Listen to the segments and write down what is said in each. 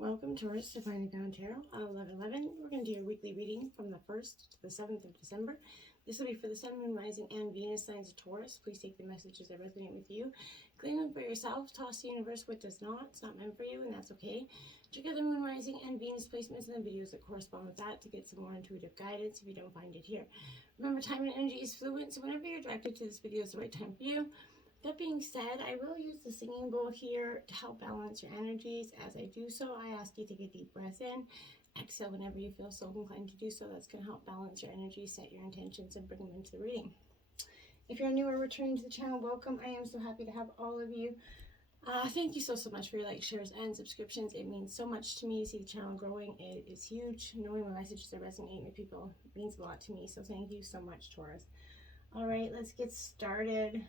Welcome, Taurus, to Finding Down Tarot. 11/11. We're going to do your weekly reading from the 1st to the 7th of December. This will be for the Sun, Moon, Rising, and Venus signs of Taurus. Please take the messages that resonate with you. Claim them for yourself. Toss the universe what does not. It's not meant for you, and that's okay. Check out the Moon, Rising, and Venus placements in the videos that correspond with that to get some more intuitive guidance if you don't find it here. Remember, time and energy is fluid, so whenever you're directed to this video is the right time for you. That being said, I will use the singing bowl here to help balance your energies. As I do so, I ask you to take a deep breath in. Exhale whenever you feel so inclined to do so. That's going to help balance your energy, set your intentions, and bring them into the reading. If you're new or returning to the channel, welcome. I am so happy to have all of you. Thank you so much for your likes, shares, and subscriptions. It means so much to me to see the channel growing. It is huge. Knowing the messages that resonate with people means a lot to me. So thank you so much, Taurus. All right, let's get started.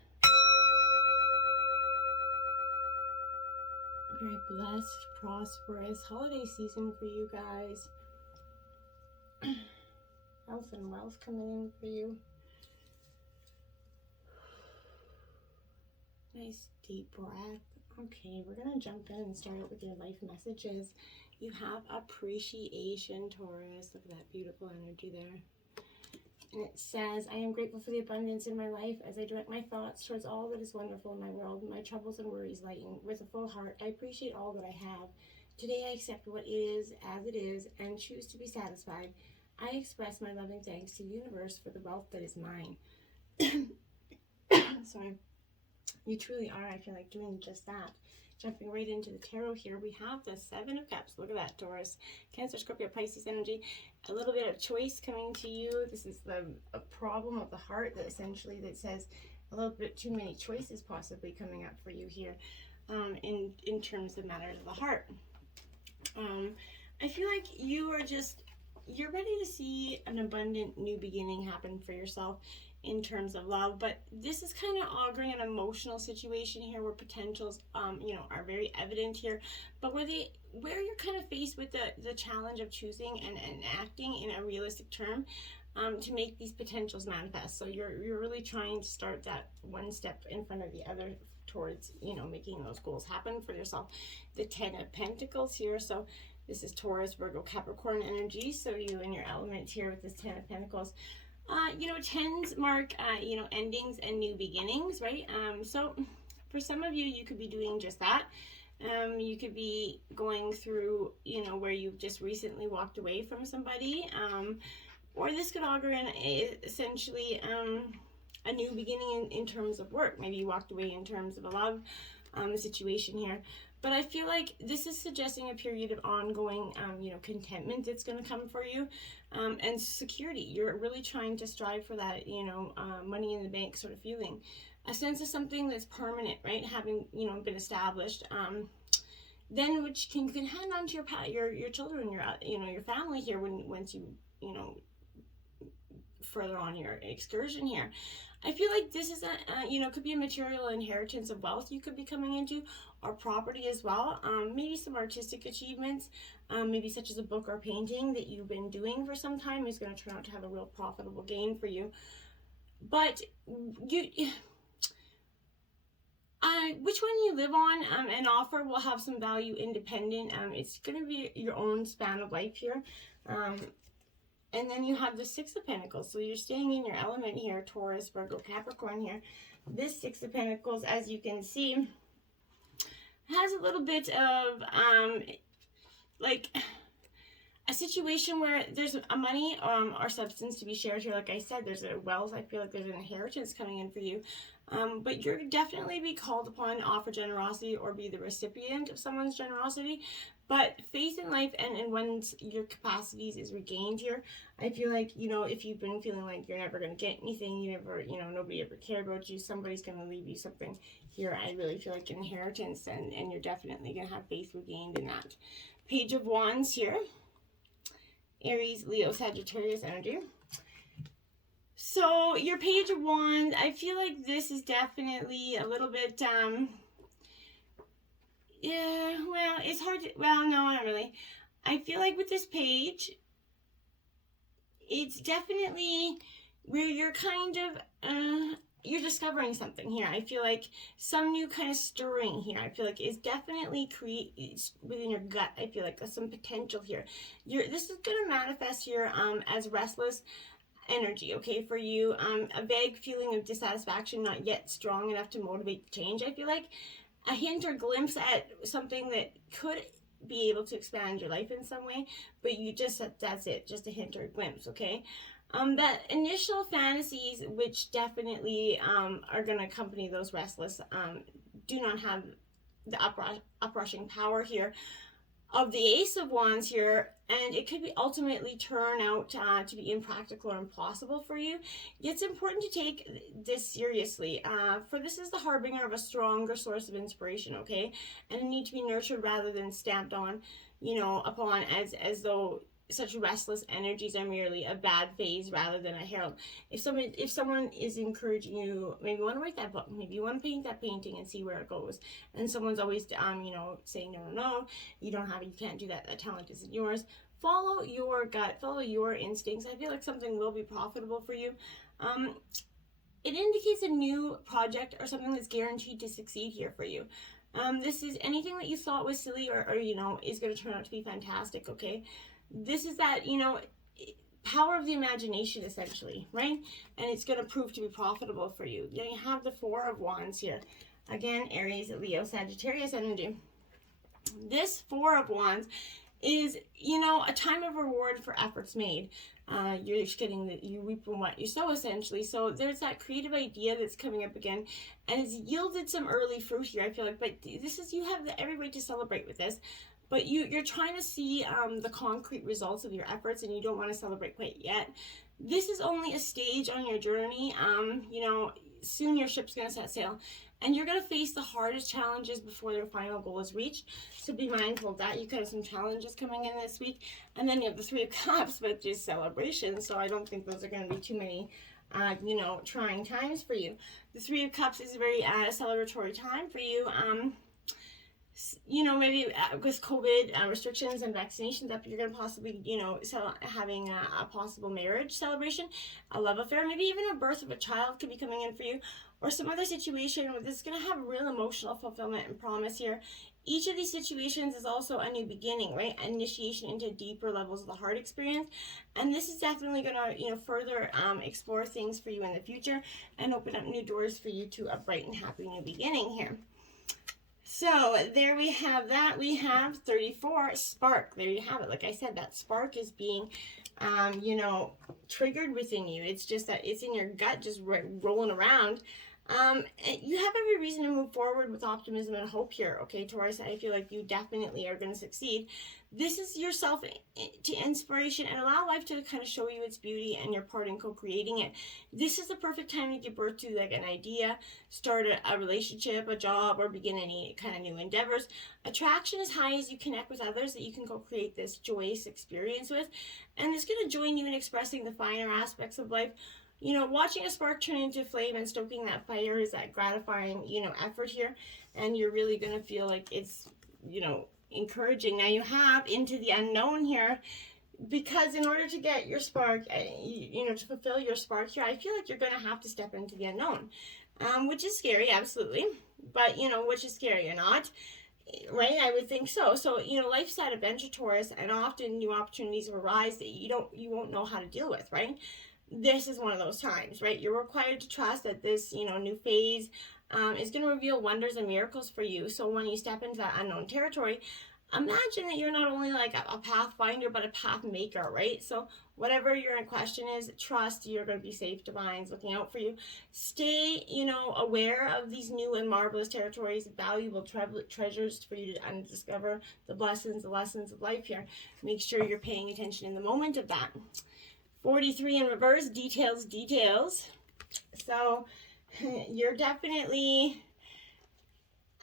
Very blessed, prosperous holiday season for you guys. Health and wealth coming in for you. Nice deep breath. Okay, we're going to jump in and start out with your life messages. You have appreciation, Taurus. Look at that beautiful energy there. And it says, I am grateful for the abundance in my life as I direct my thoughts towards all that is wonderful in my world. My troubles and worries lighten. With a full heart, I appreciate all that I have. Today I accept what is as it is and choose to be satisfied. I express my loving thanks to the universe for the wealth that is mine. Sorry. You truly are, I feel like, doing just that. Jumping right into the tarot here, we have the Seven of Cups. Look at that, Taurus. Cancer, Scorpio, Pisces energy. A little bit of choice coming to you. This is a problem of the heart that essentially that says a little bit too many choices possibly coming up for you here in terms of matters of the heart. I feel like you're ready to see an abundant new beginning happen for yourself in terms of love, but this is kind of auguring an emotional situation here where potentials are very evident here, but where you're kind of faced with the challenge of choosing and acting in a realistic term to make these potentials manifest. So you're really trying to start that one step in front of the other towards making those goals happen for yourself. The 10 of Pentacles here, so this is Taurus, Virgo, Capricorn energy, so you and your element here with this 10 of Pentacles. Tens mark, endings and new beginnings, right? So for some of you, you could be doing just that. You could be going through, where you've just recently walked away from somebody. Or this could augur in essentially a new beginning in terms of work. Maybe you walked away in terms of a love situation here. But I feel like this is suggesting a period of ongoing, contentment that's going to come for you, and security. You're really trying to strive for that, money in the bank sort of feeling. A sense of something that's permanent, right? Having, been established, then which can hand on to your children, your family here once you, further on your excursion here. I feel like this is could be a material inheritance of wealth you could be coming into, or property as well. Maybe some artistic achievements, maybe such as a book or painting that you've been doing for some time is going to turn out to have a real profitable gain for you. But which one you live on and offer will have some value independent. It's going to be your own span of life here. And then you have the Six of Pentacles. So you're staying in your element here, Taurus, Virgo, Capricorn here. This Six of Pentacles, as you can see, has a little bit of like a situation where there's a money or substance to be shared here. Like I said, there's a wealth. I feel like there's an inheritance coming in for you. But you're definitely be called upon to offer generosity or be the recipient of someone's generosity. But faith in life and once your capacities is regained here, I feel like, if you've been feeling like you're never going to get anything, you never, nobody ever cared about you, somebody's going to leave you something here. I really feel like an inheritance, and you're definitely going to have faith regained in that. Page of Wands here. Aries, Leo, Sagittarius energy. So your Page of Wands, I feel like this is definitely a little bit, yeah, well, it's hard to, well, no, not really. I feel like with this page, it's definitely where you're kind of you're discovering something here. I feel like some new kind of stirring here. I feel like is definitely within your gut. I feel like there's some potential here. This is going to manifest here as restless energy, okay, for you. A vague feeling of dissatisfaction, not yet strong enough to motivate the change. I feel like a hint or glimpse at something that could be able to expand your life in some way, but you just, that's it, just a hint or a glimpse, okay? That initial fantasies, which definitely are going to accompany those restless, do not have the uprushing power here of the Ace of Wands here, and it could be ultimately turn out to be impractical or impossible for you. It's important to take this seriously, for this is the harbinger of a stronger source of inspiration, okay? And it needs to be nurtured rather than stamped on, upon as though such restless energies are merely a bad phase rather than a herald. If someone is encouraging you, maybe you want to write that book, maybe you want to paint that painting and see where it goes, and someone's always saying no, you can't do that, that talent isn't yours. Follow your gut, follow your instincts. I feel like something will be profitable for you. It indicates a new project or something that's guaranteed to succeed here for you. This is anything that you thought was silly or is going to turn out to be fantastic, okay? This is that, power of the imagination, essentially, right? And it's going to prove to be profitable for you. Then you have the Four of Wands here. Again, Aries, Leo, Sagittarius energy. This Four of Wands is, a time of reward for efforts made. You're just getting you reap from what you sow, essentially. So there's that creative idea that's coming up again, and it's yielded some early fruit here, I feel like. But you have every right to celebrate with this. But you're trying to see the concrete results of your efforts, and you don't want to celebrate quite yet. This is only a stage on your journey. Soon your ship's going to set sail, and you're going to face the hardest challenges before your final goal is reached. So be mindful of that. You could have some challenges coming in this week, and then you have the Three of Cups, which is celebration. So I don't think those are going to be too many, trying times for you. The Three of Cups is a very celebratory time for you. Maybe with COVID restrictions and vaccinations up, you're going to possibly, having a possible marriage celebration, a love affair, maybe even a birth of a child could be coming in for you, or some other situation where this is going to have real emotional fulfillment and promise here. Each of these situations is also a new beginning, right? Initiation into deeper levels of the heart experience. And this is definitely going to, further explore things for you in the future and open up new doors for you to a bright and happy new beginning here. So there we have that. We have 34, spark. There you have it. Like I said, that spark is being, triggered within you. It's just that it's in your gut, just rolling around. You have every reason to move forward with optimism and hope here, okay, Taurus? I feel like you definitely are going to succeed. This is yourself to inspiration, and allow life to kind of show you its beauty and your part in co-creating it. This is the perfect time to give birth to like an idea, start a relationship, a job, or begin any kind of new endeavors. Attraction is high as you connect with others that you can co-create this joyous experience with, and it's going to join you in expressing the finer aspects of life. Watching a spark turn into flame and stoking that fire is that gratifying, effort here. And you're really going to feel like it's, encouraging. Now you have into the unknown here, because in order to get your spark, to fulfill your spark here, I feel like you're going to have to step into the unknown, which is scary, absolutely. But, which is scary or not, right? I would think so. So, life's that adventure, Taurus, and often new opportunities arise that you won't know how to deal with, right? This is one of those times, right? You're required to trust that this, new phase is going to reveal wonders and miracles for you. So when you step into that unknown territory, imagine that you're not only like a pathfinder, but a path maker, right? So whatever your question is, trust you're going to be safe. Divine's looking out for you. Stay, aware of these new and marvelous territories, valuable treasures for you to undiscover the lessons of life here. Make sure you're paying attention in the moment of that. 43 in reverse, details. So you're definitely,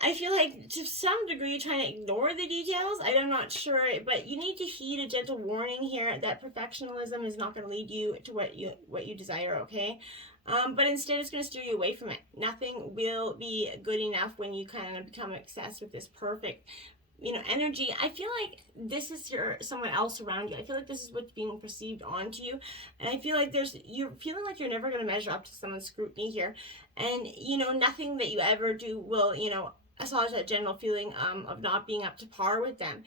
I feel like to some degree you're trying to ignore the details. I'm not sure, but you need to heed a gentle warning here that perfectionism is not going to lead you to what you desire, okay? But instead it's going to steer you away from it. Nothing will be good enough when you kind of become obsessed with this perfect energy. I feel like this is someone else around you. I feel like this is what's being perceived onto you. And I feel like you're feeling like you're never going to measure up to someone's scrutiny here. And, nothing that you ever do will, assuage that general feeling of not being up to par with them.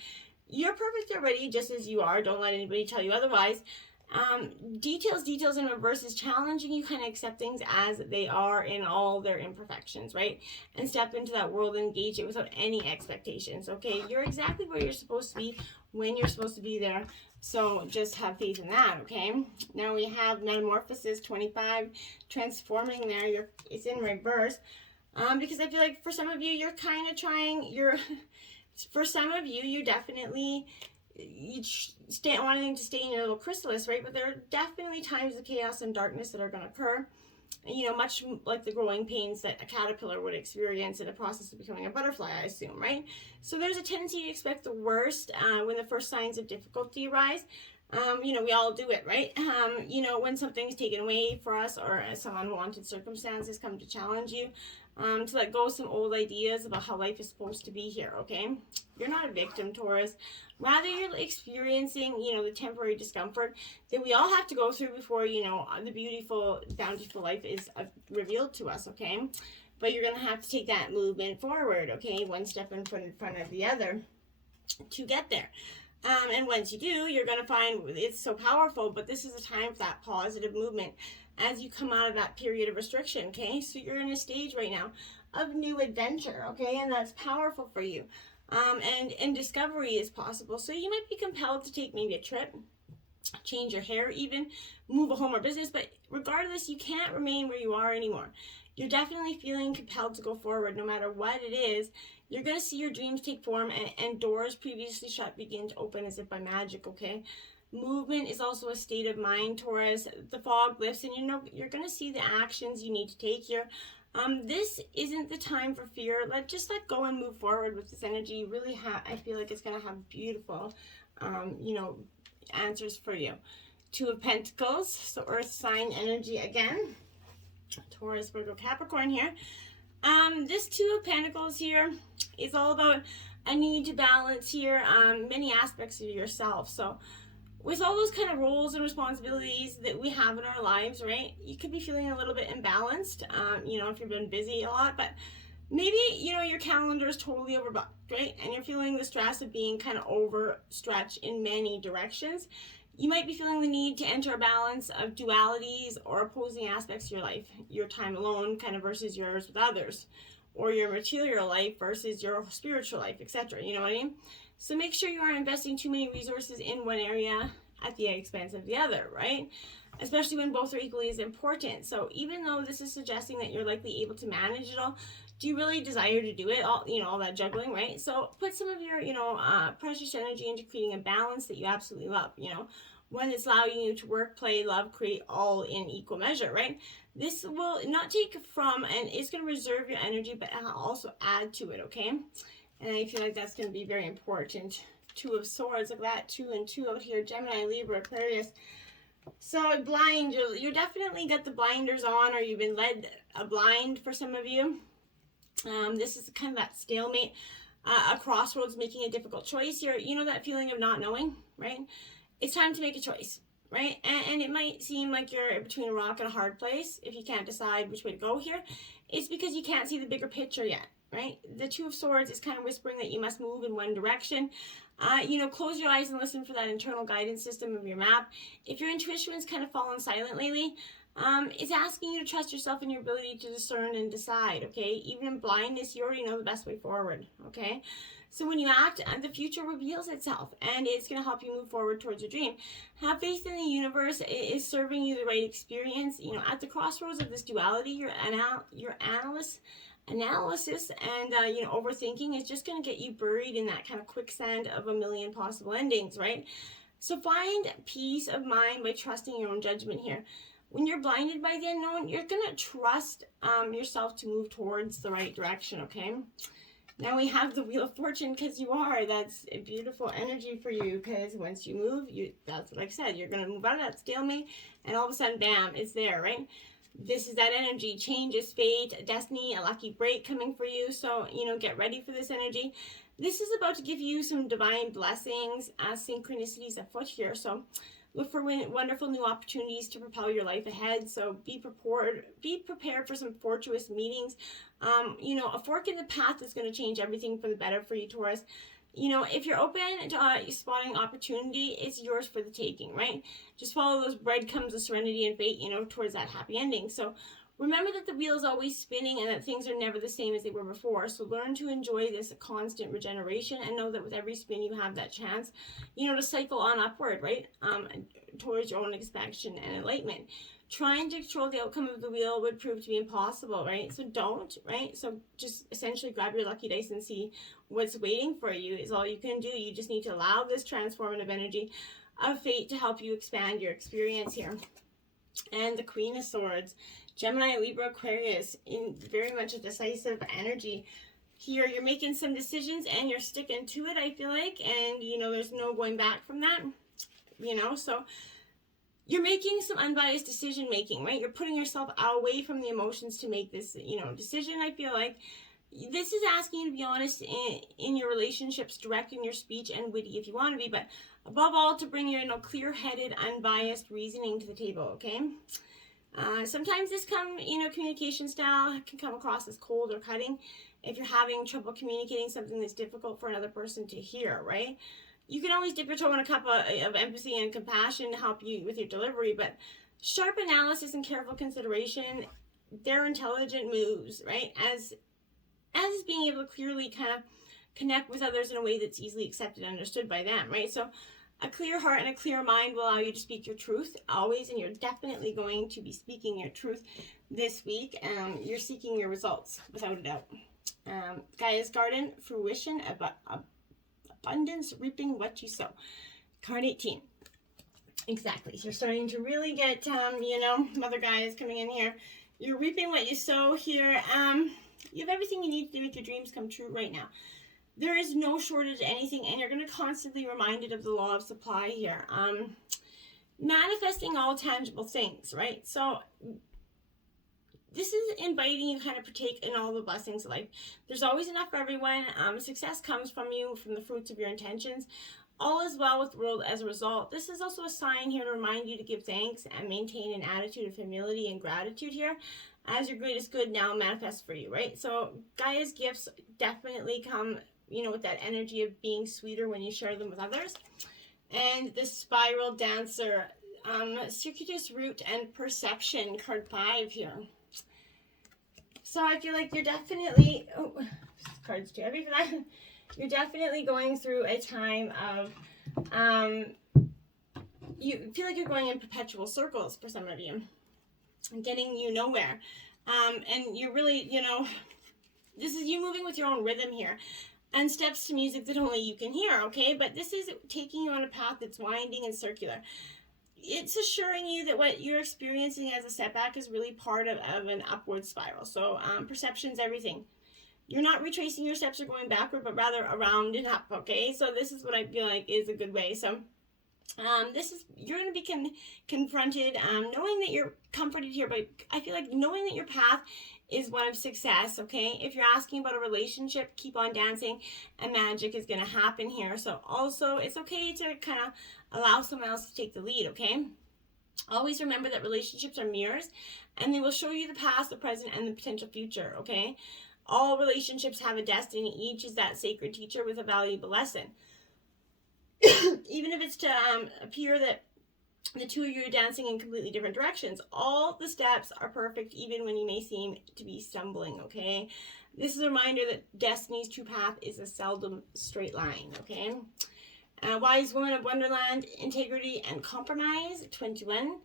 You're perfect already, just as you are. Don't let anybody tell you otherwise. Details in reverse is challenging you kind of accept things as they are in all their imperfections, right? And step into that world and engage it without any expectations, okay? You're exactly where you're supposed to be when you're supposed to be there. So just have faith in that, okay? Now we have Metamorphosis 25, transforming there. It's in reverse. Because I feel like for some of you, you're kind of trying, for some of you, you're definitely wanting to stay in your little chrysalis, right? But there are definitely times of chaos and darkness that are going to occur, much like the growing pains that a caterpillar would experience in the process of becoming a butterfly, I assume, right? So there's a tendency to expect the worst when the first signs of difficulty arise. We all do it, right? When something's taken away for us or some unwanted circumstances come to challenge you, to let go of some old ideas about how life is supposed to be here, okay? You're not a victim, Taurus. Rather, you're experiencing, the temporary discomfort that we all have to go through before, the beautiful, bountiful life is revealed to us, okay? But you're going to have to take that movement forward, okay? One step in front of the other to get there. And once you do, you're going to find it's so powerful, but this is a time for that positive movement as you come out of that period of restriction, okay? So you're in a stage right now of new adventure, okay? And that's powerful for you. And discovery is possible. So you might be compelled to take maybe a trip, change your hair even, move a home or business, but regardless, you can't remain where you are anymore. You're definitely feeling compelled to go forward no matter what it is. You're going to see your dreams take form and doors previously shut begin to open as if by magic, okay? Movement is also a state of mind, Taurus. The fog lifts and you're going to see the actions you need to take here. This isn't the time for fear. Just let go and move forward with this energy. You really I feel like it's going to have beautiful, answers for you. Two of Pentacles, so Earth sign energy again. Taurus, Virgo, Capricorn here. This Two of Pentacles here is all about a need to balance here many aspects of yourself. So with all those kind of roles and responsibilities that we have in our lives, right, you could be feeling a little bit imbalanced, if you've been busy a lot, but maybe, your calendar is totally overbooked, right, and you're feeling the stress of being kind of overstretched in many directions. You might be feeling the need to enter a balance of dualities or opposing aspects of your life, your time alone kind of versus yours with others, or your material life versus your spiritual life, etc. You know what I mean? So make sure you aren't investing too many resources in one area at the expense of the other, right? Especially when both are equally as important. So even though this is suggesting that you're likely able to manage it all, do you really desire to do it all, all that juggling, right? So put some of your, precious energy into creating a balance that you absolutely love, one that's allowing you to work, play, love, create all in equal measure, right? This will not take from, and it's going to reserve your energy, but also add to it, okay? And I feel like that's going to be very important. Two of Swords, look at that, 2 and 2 out here, Gemini, Libra, Aquarius. So blind, you definitely got the blinders on, or you've been led blind for some of you. This is kind of that stalemate, a crossroads, making a difficult choice here. That feeling of not knowing, right? It's time to make a choice, right? And it might seem like you're between a rock and a hard place if you can't decide which way to go here. It's because you can't see the bigger picture yet, right? The Two of Swords is kind of whispering that you must move in one direction. Close your eyes and listen for that internal guidance system of your map. If your intuition's kind of fallen silent lately, it's asking you to trust yourself and your ability to discern and decide, okay? Even in blindness, you already know the best way forward, okay? So when you act, the future reveals itself, and it's going to help you move forward towards your dream. Have faith in the universe. It is serving you the right experience. At the crossroads of this duality, your analysis and overthinking is just going to get you buried in that kind of quicksand of a million possible endings, right? So find peace of mind by trusting your own judgment here. When you're blinded by the unknown, you're going to trust yourself to move towards the right direction, okay? Now we have the Wheel of Fortune, because you are. That's a beautiful energy for you, because once you move, that's what I said, you're going to move out of that stalemate, and all of a sudden, bam, it's there, right? This is that energy. Change is fate, destiny, a lucky break coming for you. So, get ready for this energy. This is about to give you some divine blessings as synchronicities afoot here. So look for wonderful new opportunities to propel your life ahead. So be prepared for some fortuitous meetings. You know, a fork in the path is going to change everything for the better for you, Taurus. You know, if you're open to spotting opportunity, it's yours for the taking, right? Just follow those breadcrumbs of serenity and fate, you know, towards that happy ending. So remember that the wheel is always spinning and that things are never the same as they were before. So learn to enjoy this constant regeneration and know that with every spin you have that chance, you know, to cycle on upward, right? Towards your own expansion and enlightenment. Trying to control the outcome of the wheel would prove to be impossible, right? So don't, right? So just essentially grab your lucky dice and see what's waiting for you is all you can do. You just need to allow this transformative energy of fate to help you expand your experience here. And the Queen of Swords, Gemini, Libra, Aquarius, in very much a decisive energy. Here, you're making some decisions and you're sticking to it, I feel like. And, you know, there's no going back from that, you know. So you're making some unbiased decision making, right? You're putting yourself away from the emotions to make this, you know, decision. I feel like this is asking you to be honest in your relationships, direct in your speech, and witty if you want to be, but above all, to bring your, you know, clear-headed, unbiased reasoning to the table, okay? Sometimes this communication style can come across as cold or cutting if you're having trouble communicating something that's difficult for another person to hear, right? You can always dip your toe in a cup of empathy and compassion to help you with your delivery, but sharp analysis and careful consideration, they're intelligent moves, right? As being able to clearly kind of connect with others in a way that's easily accepted and understood by them, right? So a clear heart and a clear mind will allow you to speak your truth always, and you're definitely going to be speaking your truth this week. You're seeking your results, without a doubt. Gaia's Garden, fruition, abundance, reaping what you sow. Card 18. Exactly. So you're starting to really get, you know, Mother Gaia is coming in here. You're reaping what you sow here. You have everything you need to make your dreams come true right now. There is no shortage of anything, and you're going to constantly be reminded of the law of supply here. Manifesting all tangible things, right? So this is inviting you to kind of partake in all the blessings of life. There's always enough for everyone. Success comes from you, from the fruits of your intentions. All is well with the world as a result. This is also a sign here to remind you to give thanks and maintain an attitude of humility and gratitude here, as your greatest good now manifests for you, right? So Gaia's gifts definitely come, you know, with that energy of being sweeter when you share them with others. And the Spiral Dancer, circuitous route and perception, card 5 here. So I feel like you're definitely, oh, this card's too heavy for that. You're definitely going through a time of, you feel like you're going in perpetual circles for some of you, getting you nowhere. And you're really, you know, this is you moving with your own rhythm here and steps to music that only you can hear, okay? But this is taking you on a path that's winding and circular. It's assuring you that what you're experiencing as a setback is really part of an upward spiral. So perception's everything. You're not retracing your steps or going backward, but rather around and up, okay? So this is what I feel like is a good way. So you're going to be confronted, knowing that you're comforted here, but I feel like knowing that your path is one of success, okay? If you're asking about a relationship, keep on dancing and magic is going to happen here. So also, it's okay to kind of allow someone else to take the lead, okay? Always remember that relationships are mirrors and they will show you the past, the present, and the potential future, okay? All relationships have a destiny. Each is that sacred teacher with a valuable lesson. Even if it's to appear that the two of you are dancing in completely different directions, all the steps are perfect, even when you may seem to be stumbling, okay? This is a reminder that destiny's true path is a seldom straight line, okay? Wise Woman of Wonderland, integrity and compromise, 21.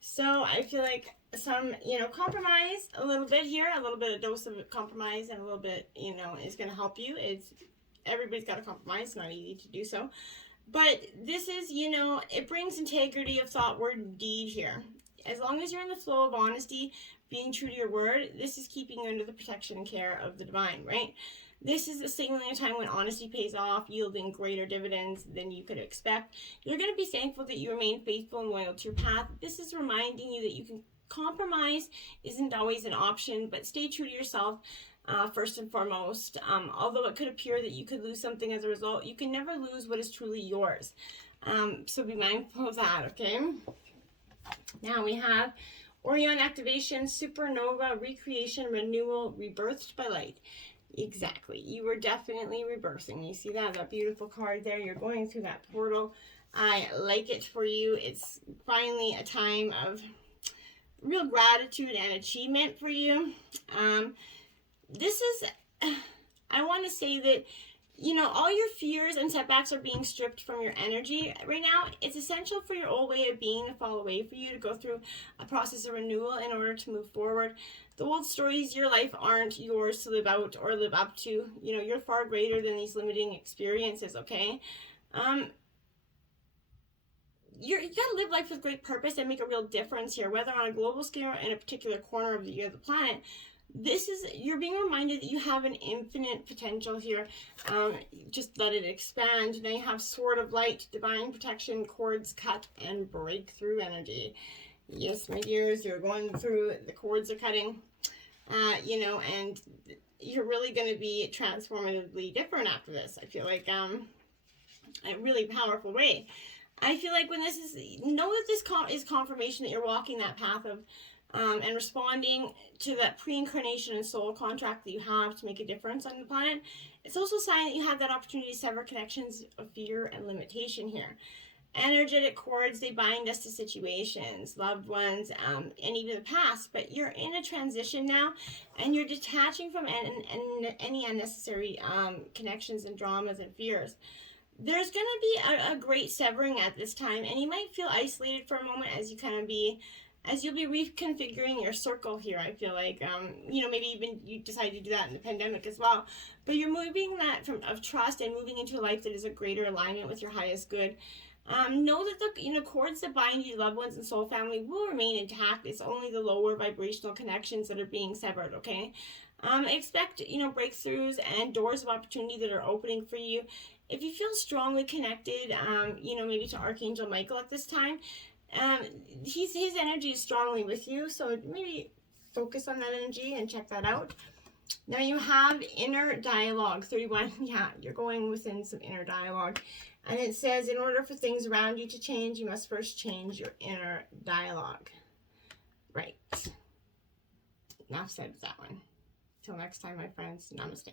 So I feel like some, you know, compromise a little bit here, a little bit of dose of compromise and a little bit, you know, is going to help you. Everybody's got to compromise. It's not easy to do so. But this is, you know, it brings integrity of thought, word, and deed here. As long as you're in the flow of honesty, being true to your word, this is keeping you under the protection and care of the divine, right? This is a signaling a time when honesty pays off, yielding greater dividends than you could expect. You're going to be thankful that you remain faithful and loyal to your path. This is reminding you that you can compromise isn't always an option, but stay true to yourself. first and foremost. Although it could appear that you could lose something as a result, you can never lose what is truly yours. So be mindful of that, okay? Now we have Orion activation, supernova, recreation, renewal, rebirthed by light. Exactly. You were definitely rebirthing. You see that beautiful card there? You're going through that portal. I like it for you. It's finally a time of real gratitude and achievement for you. This is, I want to say that, you know, all your fears and setbacks are being stripped from your energy right now. It's essential for your old way of being to fall away, for you to go through a process of renewal in order to move forward. The old stories of your life aren't yours to live out or live up to. You know, you're far greater than these limiting experiences, okay? You gotta live life with great purpose and make a real difference here, whether on a global scale or in a particular corner of the planet. You're being reminded that you have an infinite potential here. Just let it expand. Now you have Sword of Light, divine protection, cords cut, and breakthrough energy. Yes, my dears, you're going through, the cords are cutting, you know, and you're really going to be transformatively different after this. I feel like a really powerful way. I feel like when this is, know that this is confirmation that you're walking that path of and responding to that pre-incarnation and soul contract that you have to make a difference on the planet. It's also a sign that you have that opportunity to sever connections of fear and limitation here. Energetic cords, they bind us to situations, loved ones, and even the past, but you're in a transition now, and you're detaching from any unnecessary connections and dramas and fears. There's going to be a great severing at this time, and you might feel isolated for a moment as you'll be reconfiguring your circle here. I feel like, you know, maybe even you decide to do that in the pandemic as well. But you're moving that of trust and moving into a life that is a greater alignment with your highest good. Know that the cords that bind you, loved ones and soul family, will remain intact. It's only the lower vibrational connections that are being severed, okay? Expect, breakthroughs and doors of opportunity that are opening for you. If you feel strongly connected, maybe to Archangel Michael at this time, his energy is strongly with you, so maybe focus on that energy and check that out. Now you have inner dialogue, 31. Yeah, you're going within some inner dialogue. And it says, in order for things around you to change, you must first change your inner dialogue. Right. Enough said with that one. Till next time, my friends. Namaste.